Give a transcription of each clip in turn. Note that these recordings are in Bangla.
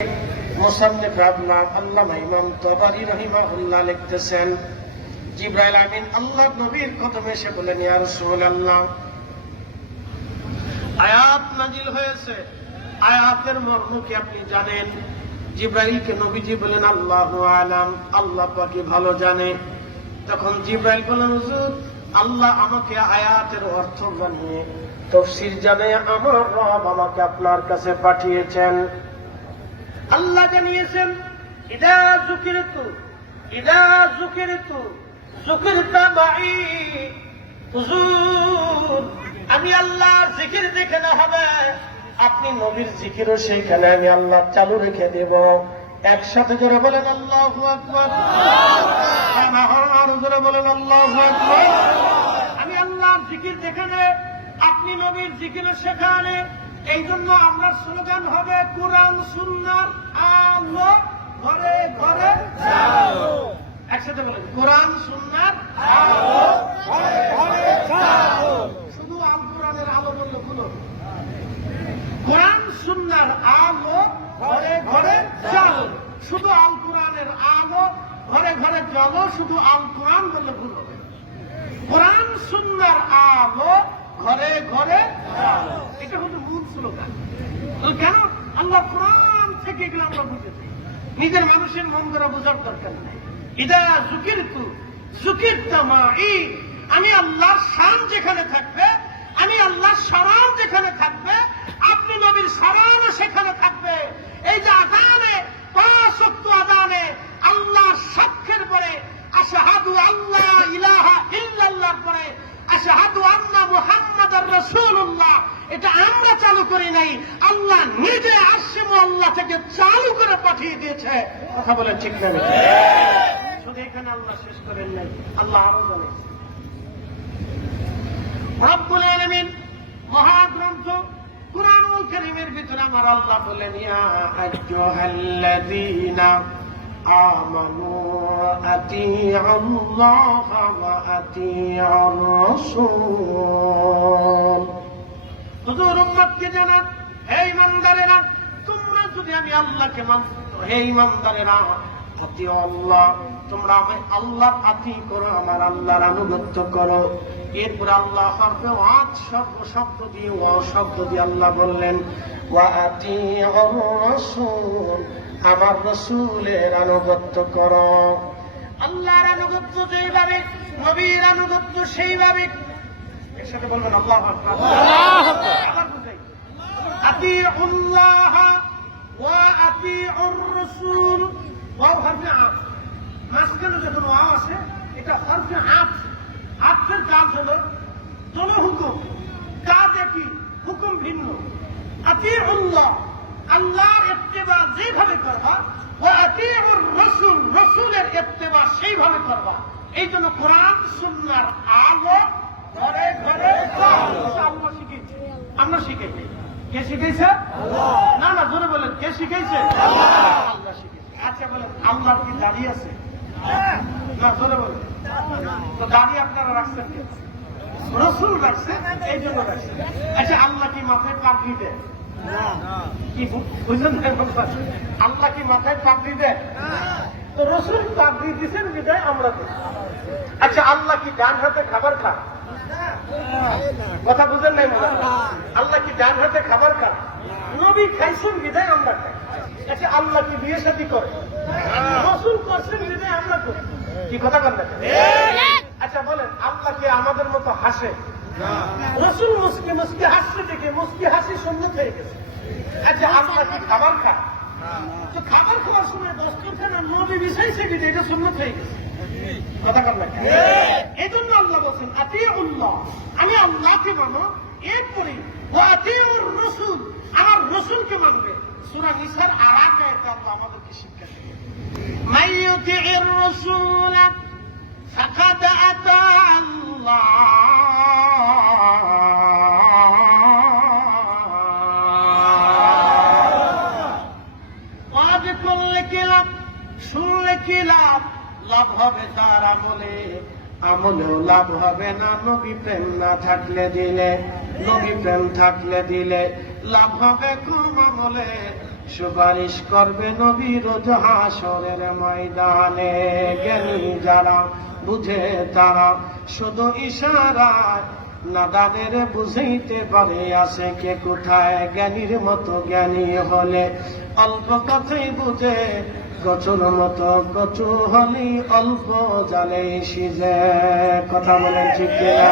মুসান্নিফ আল্লামা ইমাম তাবারী রাহিমাহুল্লাহ লিখতেছেন, জিবরাইল আমিন আল্লাহর নবীর কদমে এসে বলেন, ইয়া রাসূলুল্লাহ, আয়াত নাজিল হয়েছে, আয়াতের মর্ম কি আপনি জানেন? জিবরাইলকে নবীজি বলেন, আল্লাহু আলাম, আল্লাহ পাকই ভালো জানে। তখন জিবরাইল বলেন, হুজুর, আল্লাহ আমাকে আয়াতের অর্থ জানিয়ে তাফসীর জানিয়ে আমার রব আমাকে আপনার কাছে পাঠিয়েছেন। আল্লাহ জানিয়েছেন, ইদা যুকিরতু যুকিরতা মাই। হুজুর, আমি আল্লাহর জিকির যেখানে হবে, আপনি নবীর জিকিরও সেইখানে আমি আল্লাহ চালু রেখে দেব। একসাথে জোরে বলেন আল্লাহু আকবার। আরো জোরে বলেন আল্লাহু আকবার। আমি আল্লাহর জিকির যেখানে, আপনি নবীর জিকিরও সেখানে। এই জন্য আমরা স্লোগান হবে, কোরআন সুন্নাহর আলো ঘরে ঘরে চালো। একসাথে বলেন, কোরআন সুন্নাহর আলো ঘরে ঘরে চালো। শুধু আল কোরআনের আলো বললে ভুল হবে। কোরআন সুন্নাহর আলো ঘরে ঘরে চালো। শুধু আল কোরআনের আলো ঘরে ঘরে জ্বলো, শুধু আল কোরআন বললে ভুল হবে। কোরআন সুন্নাহর আলো ঘরে ঘরে চালো, এটা হচ্ছে মূল স্লোগান। কেন? আল্লাহ কোরআন থেকে এগুলো আমরা বুঝেছি, নিজের মানুষের মন করা বোঝার দরকার নেই। ইদা যুকিরতু যুকিরতা মাই। আমি আল্লাহর শান যেখানে থাকবে, আমি আল্লাহর শরণ যেখানে থাকবে, আপনি নবীর শরণও সেখানে থাকবে। এই যে আযানে, ৫ ওয়াক্ত আযানে আল্লাহর সাক্ষ্যের পরে আশহাদু আল্লা ইলাহা ইল্লাল্লাহর পরে আশহাদু আন্না মুহাম্মাদার রাসূলুল্লাহ, এটা আমরা চালু করি নাই, আল্লাহ নিজে আসিম আল্লাহ থেকে চালু করে পাঠিয়ে দিয়েছে। কথা বলেন ঠিক না? শুধু এখানে আল্লাহ শেষ করেন নাই, আল্লাহ আরো জানেন। রব্বুল আলামিন মহাগ্রন্থ কুরআনুল কারীমের ভিতরে আমার আল্লাহ বলেন, ইয়া আইয়ুহাল্লাযীনা আমানু আতিউল্লাহ ওয়া আতিউর রাসূল। হুজুর উম্মতকে জানান, হে ঈমানদারেরা, তোমরা যদি আমি আল্লাহকে মানো, হে ঈমানদারেরা, আতিউল্লাহ, তোমরা আমি আল্লাহর আতি করো, আমার আল্লাহর আনুগত্য করো। এরপর আল্লাহ হরফে ওয়াত শব্দ দিয়ে, ওয়া শব্দ দিয়ে আল্লাহ বললেন, ওয়া আতিউর রাসূল, আমার রাসূলের আনুগত্য করো। আল্লাহর আনুগত্য যেভাবে, নবীর আনুগত্য সেইভাবে। একসাথে বলবেন আল্লাহু আকবার। আবার বুঝাই, আতিউল্লাহ ওয়া আতিউর রাসূল। ওয়াও হরফে আত, মাঝখানে যখন ওয়াও আসে, এটা হরফে আত। আতের কাজ হলো দোনো হুকুম, কাজ একই, হুকুম ভিন্ন। আতিউল্লাহ, আল্লাহর ইত্তেবা যেভাবে করবা, ওয়া আতিউর রাসূল, রাসূলের ইত্তেবা সেইভাবে করবা। এই জন্য কোরআন সুন্নাহর আলো ঘরে ঘরে চালো। আমরা শিখেছি, আমরা শিখেছি। কে শিখাইছে? না না, জোরে বলেন, কে শিখাইছে? আল্লাহ শিখাইছে। আচ্ছা বলেন, আল্লাহর কি দাড়ি আছে? না, জোরে বলেন। তো দাড়ি আপনারা রাখছেন কে? রাসূল রাখছে, এই জন্য রাখছে। আচ্ছা, আল্লাহ কি মাথায় পাগড়ি দেয়? কি বুঝলেন? আল্লাহ কি মাথায় পাগড়ি দেয়? তো রাসূল পাগড়ি দিচ্ছেন বিদায় আমরা দিই। আচ্ছা, আল্লাহ কি ডান হাতে খাবার খায়? কথা বুঝেন নাই? আল্লাহ কি ডান হাতে খাবার খায়? নবী খাইছেন বিদায় আমরা খাই। আচ্ছা, আল্লাহ কি বিয়ে শাদী করে? রাসূল করছেন বিদায় আমরা করি। কি কথা বলেন? আচ্ছা বলেন, আল্লাহ কি আমাদের মতো হাসে? রাসূল মুস্কি মুস্কি হাসছে দেখে মুস্কি হাসি সুন্নাত হয়ে গেছে। আচ্ছা, আল্লাহ কি খাবার খায়? তো খাবার খাওয়ার সময় দস্তরখানা নবী বিছাইছে বিদায়, এটা সুন্নাত হয়ে গেছে। কথা বলেন। এই জন্য আল্লাহ বলছেন, আতিউল্লাহ, আমি আল্লাহকে মানো। এরপরে ওয়া আতিউর রাসূল, আমার রাসূলকে মানবে। সূরা নিসার আয়াতে আল্লাহ আমাদেরকে শিক্ষা দেন, মাইয়ুতির রাসূল ফাকাদ আতা আল্লাহ। ওয়াজ করলে কি লাভ, শুনলে কি লাভ? লাভ হবে তার আমলে, আমলেও লাভ হবে না নবী প্রেম না থাকলে দিলে। নবী প্রেম থাকলে দিলে লাভ হবে কম আমলে, সুপারিশ করবে নবী রোজ হাসরের ময়দানে। জ্ঞানী যারা বুঝে তারা শুধু ইশারায় নাদানের বুঝাইতে পারে আছে কে কোথায়। জ্ঞানীর মতো জ্ঞানী হলে অল্প কথাই বুঝে, কচুর মতো কচু হলি অল্প জালে সিজে। কথা বলেন ঠিক কিনা?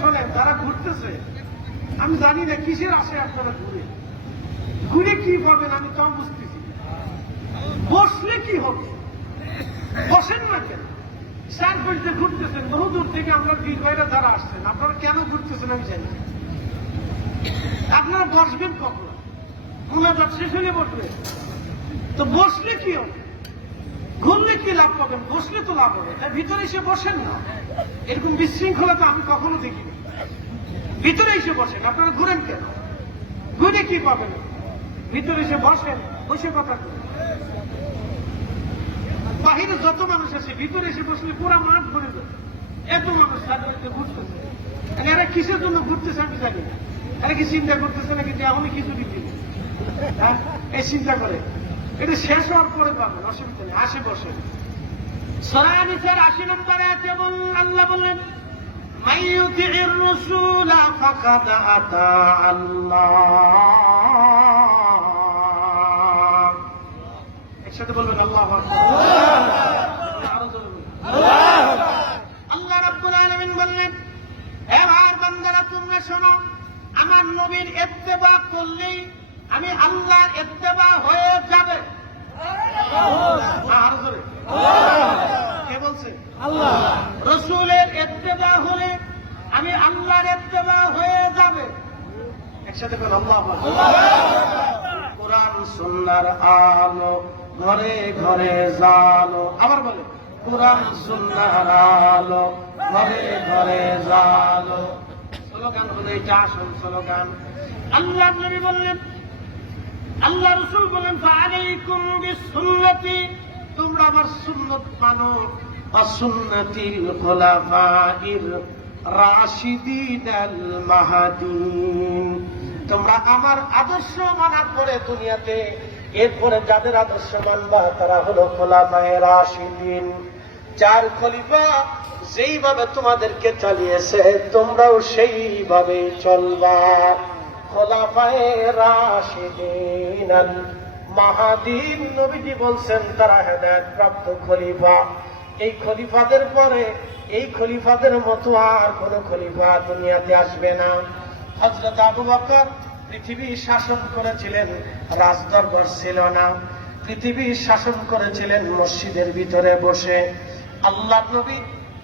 শোনেন, যারা ঘুরতেছে আমি জানি না কিসের আসে আপনারা ঘুরে ঘুরে কি পাবেন আমি তো বুঝতেছি। বসলে কি হবে? বসেন না কেন? চার ঘন্টা ঘুরতেছেন, বহু দূর থেকে আমরা বীর ভাইরা যারা আসছেন, আপনারা কেন ঘুরতেছেন আমি জানি। আপনারা বসবেন কখন? মুনাজাত শেষ হলে বসবেন। তো বসলে কি হবে? ঘুরলে কি লাভ পাবেন? বসলে তো লাভ হবে। তাই ভিতরে এসে বসেন না। এরকম বিশৃঙ্খলা তো আমি কখনো দেখিনি। ভিতরে এসে বসেন। আপনারা ঘুরেন কেন? ঘুরে কি পাবেন? ভিতরে এসে বসেন, বসে কথা বলেন। বাহিরে যত মানুষ আছে ভিতরে এসে বসলে পুরা মাঠ ভরে যাবে। এত মানুষ সাধারণত ঘুরতেছে। এরা কিসের জন্য ঘুরতেছে আমি জানি না। এরা কি চিন্তা করতেছে নাকি যে এমনই কিছু দিতে? হ্যাঁ, এই চিন্তা করে এটা শেষ হওয়ার পরে পাবেন, অসুবিধা নেই। আসে বসে। সূরা নিসার 80 নম্বর আয়াতে আল্লাহ বললেন, মাইয়ুতির রাসূল ফাকাদ আতা আল্লাহ। একসাথে বলবেন আল্লাহু আকবার। আরো জোরে বলুন আল্লাহু আকবার। আল্লাহ রাব্বুল আলামিন বললেন, হে আমার বান্দারা তোমরা শোনো, আমার নবীর ইত্তেবা করলেই আমি আল্লাহর ইত্তেবা হয়ে যাবে। আরো জোরে। কে বলছে? আল্লাহ। রাসূলের ইত্তেবা হলে আমি আল্লাহর ইত্তেবা হয়ে যাবে। একসাথে বলুন আল্লাহু আকবার। কোরআন সুন্নাহর আলো ঘরে ঘরে জালো। আবার বলে, কোরআন সুন্নাহর আলো ঘরে ঘরে জালো। স্লোগান হলো এটা, আসল স্লোগান। আল্লাহ নবী বললেন, আল্লাহ রাসূল বলেন, ফাআলাইকুম বিসুন্নতি, তোমরা আমার সুন্নাত মানো, ওয়াসুন্নাতিল খুলাফাইর রাশিদিন আল মাহদিন। তোমরা আমার আদর্শ মানার পরে দুনিয়াতে এরপরে যাদের আদর্শ মানবা তারা হলো খুলাফায়ে রাশিদিন। চার খলিফা যেইভাবে তোমাদেরকে চালিয়েছে তোমরাও সেইভাবেই চলবা। খোলাফায়ে রাশিদিন আল মাহদিন, নবীজি বলছেন তারা হেদায়েত প্রাপ্ত খলিফা। এই খলিফাদের পরে এই খলিফাদের মতো আর কোন খলিফা দুনিয়াতে আসবে না। হযরত আবু বকর পৃথিবী শাসন করেছিলেন, রাজদরবার ছিল না। পৃথিবী শাসন করেছিলেন মসজিদের ভিতরে বসে। আল্লাহ নবী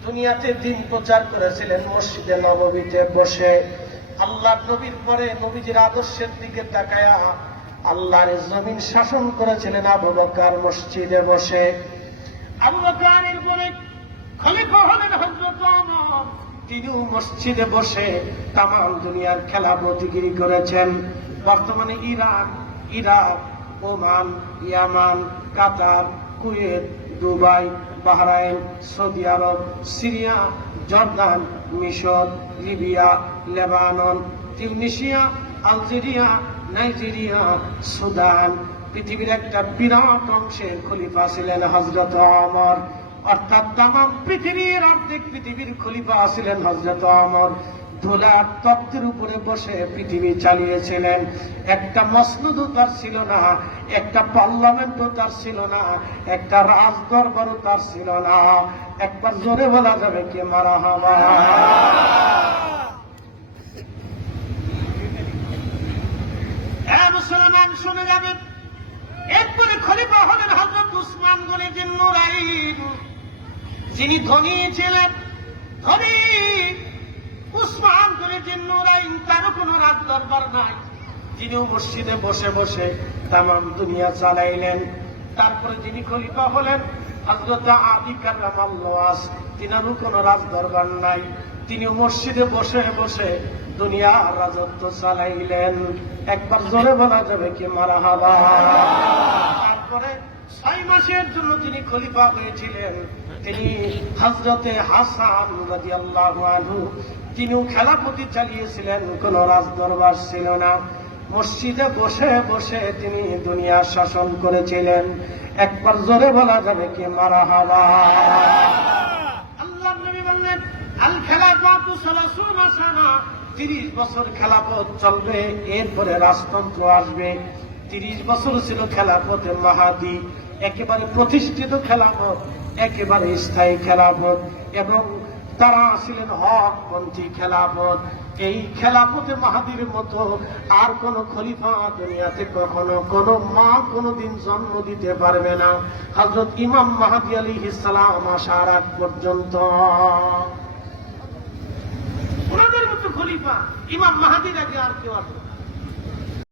দুনিয়াতে দিন প্রচার করেছিলেন মসজিদে নববীতে বসে। আল্লাহ নবীর পরে নবীজির আদর্শের দিকে তাকায়া আল্লাহর জমিন শাসন করেছিলেন আবু বকর মসজিদে বসে। আবু বকরের পরে খলিফা হলেন হযরত ওমর, তিনিও মসজিদে বসে তামাম দুনিয়ার খেলাফতগিরি করেছেন। বর্তমানে ইরাক, ওমান, ইয়ামান, কাতার, কুয়েত, দুবাই, বাহরাইন, সৌদি আরব, সিরিয়া, জর্দান, মিশর, Libya, Lebanon, Tunisia, Algeria, Nigeria, Sudan, পৃথিবীর একটা বিরাট অংশের খলিফা ছিলেন হযরত ওমর। অর্থাৎ তামাম পৃথিবীর অর্ধেক পৃথিবীর খলিফা ছিলেন হযরত ওমর। ধুলার তক্তের উপরে বসে পৃথিবী চালিয়েছিলেন। একটা মসনদও তার ছিল না, একটা পার্লামেন্টও তার ছিল না, একটা রাজদরবারও তার ছিল না। একবার জোরে বলা যাবে কে মারহাবা? মুসলমান শুনে যাবেন। এরপরে খলিফা হলেন হযরত উসমান গনি জিন্নুরাইন, যিনি ধনী ছিলেন। ধনী উসমান গনি জিন্নুরাইন, তারও কোনো রাজদরবার নাই। তিনিও মসজিদে বসে বসে তামাম দুনিয়া চালাইলেন। তারপরে যিনি খলিফা হলেন হযরত আলী কাররামাল্লাহু ওয়াজ, তিনারও কোনো রাজদরবার নাই। তিনিও মসজিদে বসে বসে দুনিয়ার রাজত্ব চালাইলেন। একবার জোরে বলা যাবে কি মারহাবা। তারপরে 6 মাসের জন্য যিনি খলিফা হয়েছিলেন তিনি হযরতে হাসান রাদিয়াল্লাহু আনহু, তিনিও খেলাফতি চালিয়েছিলেন, কোন রাজদরবার ছিল না। মসজিদে বসে বসে তিনি দুনিয়া শাসন করেছিলেন। একবার জোরে বলা যাবে কি মারহাবা। আল্লাহর নবী বললেন আল খেলাফাতু 30 সানা, 30 বছর খেলাফত চলবে, এরপরে রাজতন্ত্র আসবে। 30 বছর ছিল খেলাফতে মাহাদি, একেবারে প্রতিষ্ঠিত খেলাফত, একেবারে স্থায়ী খেলাফত, এবং তারা ছিলেন হকপন্থী খেলাফত। এই খেলাফতে মাহাদির মতো আর কোন খলিফা দুনিয়াতে কখনো কোন মা কোনদিন জন্ম দিতে পারবে না, হযরত ইমাম মাহদী আলাইহিস সালাম আসার আগ পর্যন্ত। ওনাদের মতো খলিফা ইমাম মাহদীর আগে আর কেউ আসবে না।